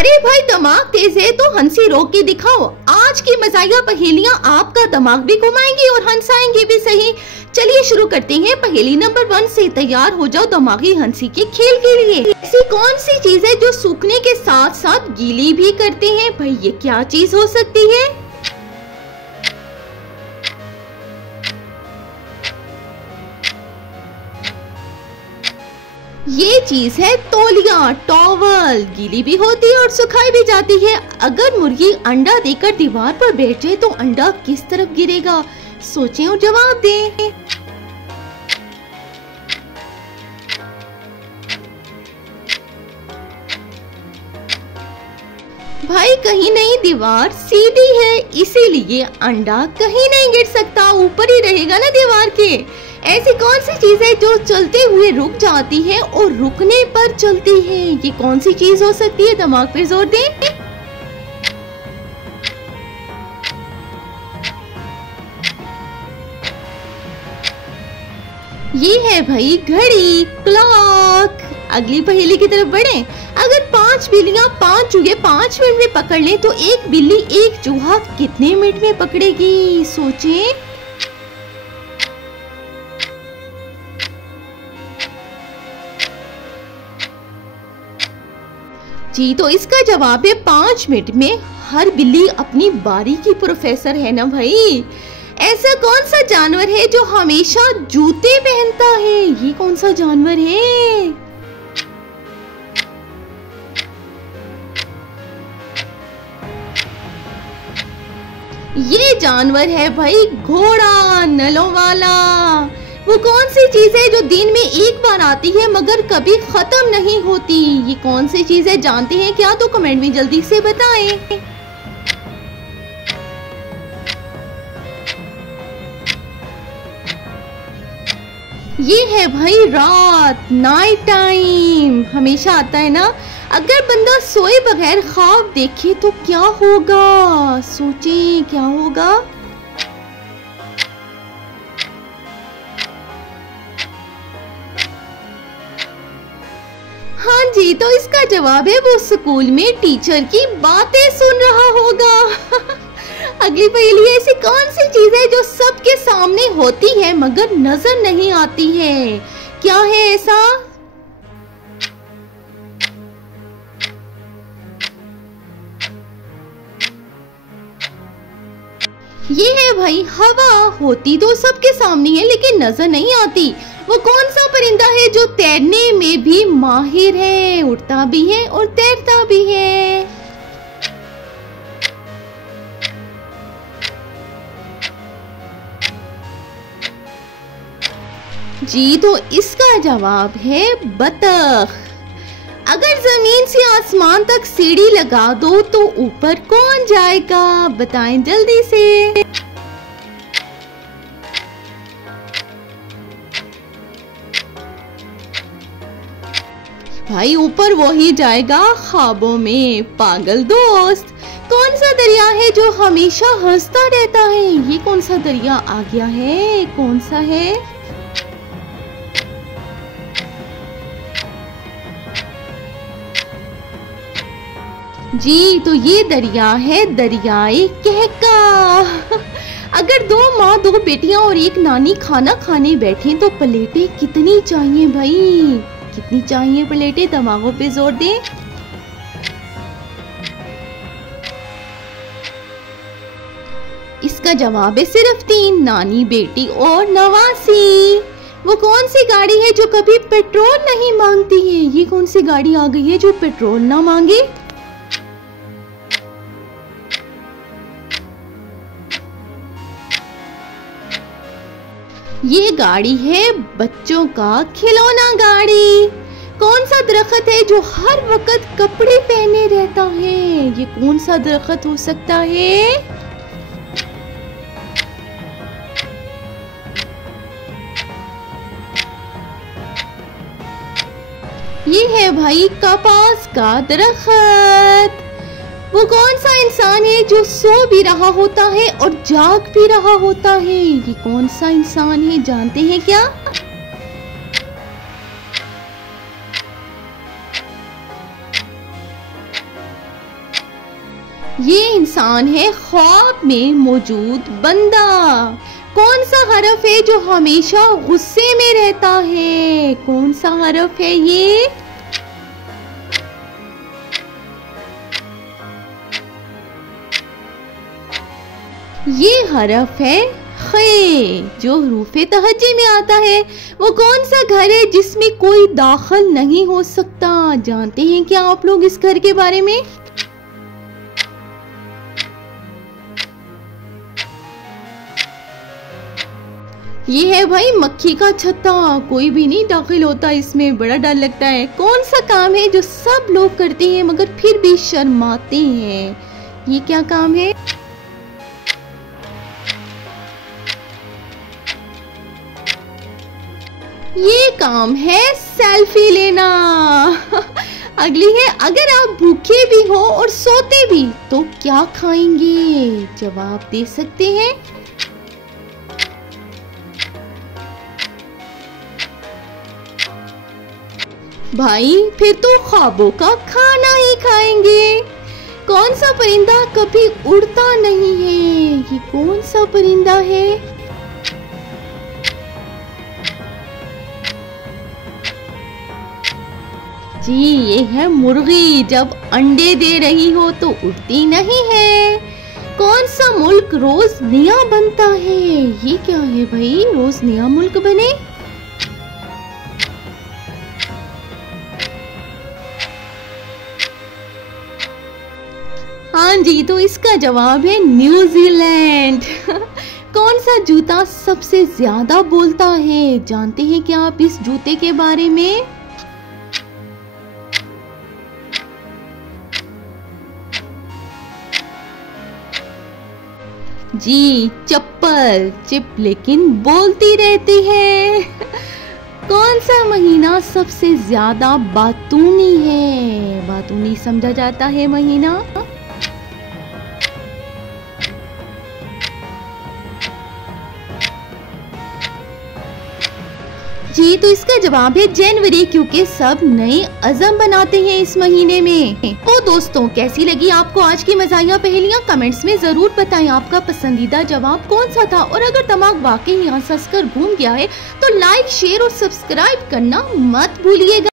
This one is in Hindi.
अरे भाई दिमाग तेज है तो हंसी रोक के दिखाओ। आज की मजाया पहेलियां आपका दिमाग भी घुमाएंगी और हंसाएंगी भी सही। चलिए शुरू करते हैं पहेली नंबर 1 से। तैयार हो जाओ दिमागी हंसी के खेल के लिए। ऐसी कौन सी चीज है जो सूखने के साथ साथ गीली भी करते हैं? भाई ये क्या चीज हो सकती है? ये चीज है तौलिया, टॉवल। गीली भी होती है और सुखाई भी जाती है। अगर मुर्गी अंडा देकर दीवार पर बैठ जाए तो अंडा किस तरफ गिरेगा? सोचें और जवाब दें। भाई कहीं नहीं, दीवार सीधी है इसीलिए अंडा कहीं नहीं गिर सकता, ऊपर ही रहेगा ना दीवार के। ऐसी कौन सी चीज है जो चलते हुए रुक जाती है और रुकने पर चलती है? ये कौन सी चीज हो सकती है? दिमाग पे जोर दें। ये है भाई घड़ी, क्लॉक। अगली पहेली की तरफ बढ़े। अगर 5 बिल्लियां 5 चूहे 5 मिनट में पकड़ ले तो एक बिल्ली एक चूहा कितने मिनट में पकड़ेगी? सोचें। जी तो इसका जवाब है 5 मिनट में। हर बिल्ली अपनी बारी की प्रोफेसर है ना भाई। ऐसा कौन सा जानवर है जो हमेशा जूते पहनता है? ये कौन सा जानवर है? ये जानवर है भाई घोड़ा, नलों वाला। वो कौन सी चीज है जो दिन में एक बार आती है मगर कभी खत्म नहीं होती? ये कौन सी चीज है? जानते हैं क्या? तो कमेंट में जल्दी से बताएं। ये है भाई रात, नाइट टाइम। हमेशा आता है ना। अगर बंदा सोए बगैर ख्वाब देखे तो क्या होगा? सोचिए क्या होगा? हाँ जी तो इसका जवाब है वो स्कूल में टीचर की बातें सुन रहा होगा। अगली पहेली है। ऐसी कौन सी चीज है जो सबके सामने होती है मगर नजर नहीं आती है? क्या है ऐसा? ये है भाई हवा। होती तो सबके सामने है लेकिन नजर नहीं आती। वो कौन सा परिंदा है जो तैरने में भी माहिर है? उड़ता भी है और तैरता भी है। जी तो इसका जवाब है बतख। अगर जमीन से आसमान तक सीढ़ी लगा दो तो ऊपर कौन जाएगा? बताएं जल्दी से। भाई ऊपर वो ही जाएगा ख्वाबों में, पागल दोस्त। कौन सा दरिया है जो हमेशा हंसता रहता है? ये कौन सा दरिया आ गया है? कौन सा है? जी तो ये दरिया है दरियाए कहका। अगर 2 माँ 2 बेटियां और एक नानी खाना खाने बैठे तो प्लेटें कितनी चाहिए भाई? कितनी चाहिए प्लेटें? दिमागों पे जोर दें। इसका जवाब है सिर्फ 3, नानी, बेटी और नवासी। वो कौन सी गाड़ी है जो कभी पेट्रोल नहीं मांगती है? ये कौन सी गाड़ी आ गई है जो पेट्रोल ना मांगे? ये गाड़ी है बच्चों का खिलौना गाड़ी। कौन सा दरख्त है जो हर वक्त कपड़े पहने रहता है? ये कौन सा दरख्त हो सकता है? ये है भाई कपास का दरख्त। वो कौन सा इंसान है जो सो भी रहा होता है और जाग भी रहा होता है? ये कौन सा इंसान है? जानते हैं क्या? ये इंसान है ख्वाब में मौजूद बंदा। कौन सा हरफ है जो हमेशा गुस्से में रहता है? कौन सा हरफ है ये? ये हरफ है खे, जो हरूफे तहज्जी में आता है। वो कौन सा घर है जिसमें कोई दाखिल नहीं हो सकता? जानते हैं क्या आप लोग इस घर के बारे में? ये है भाई मक्खी का छत्ता, कोई भी नहीं दाखिल होता इसमें, बड़ा डर लगता है। कौन सा काम है जो सब लोग करते हैं मगर फिर भी शर्माते हैं? ये क्या काम है? ये काम है सेल्फी लेना। अगली है, अगर आप भूखे भी हो और सोते भी तो क्या खाएंगे? जवाब दे सकते हैं। भाई फिर तो ख्वाबों का खाना ही खाएंगे। कौन सा परिंदा कभी उड़ता नहीं है? ये कौन सा परिंदा है? जी ये है मुर्गी, जब अंडे दे रही हो तो उड़ती नहीं है। कौन सा मुल्क रोज नया बनता है? ये क्या है भाई, रोज नया मुल्क बने? हाँ जी, तो इसका जवाब है न्यूजीलैंड। कौन सा जूता सबसे ज्यादा बोलता है? जानते हैं क्या आप इस जूते के बारे में? जी चप्पल, चिप लेकिन बोलती रहती है। कौन सा महीना सबसे ज्यादा बातूनी है? बातूनी समझा जाता है महीना। जी तो इसका जवाब है जनवरी, क्योंकि सब नए अज़म बनाते हैं इस महीने में। तो दोस्तों कैसी लगी आपको आज की मज़ाहिया पहेलियां? कमेंट्स में जरूर बताएं आपका पसंदीदा जवाब कौन सा था। और अगर दिमाग वाकई यहाँ हंस कर घूम गया है तो लाइक, शेयर और सब्सक्राइब करना मत भूलिएगा।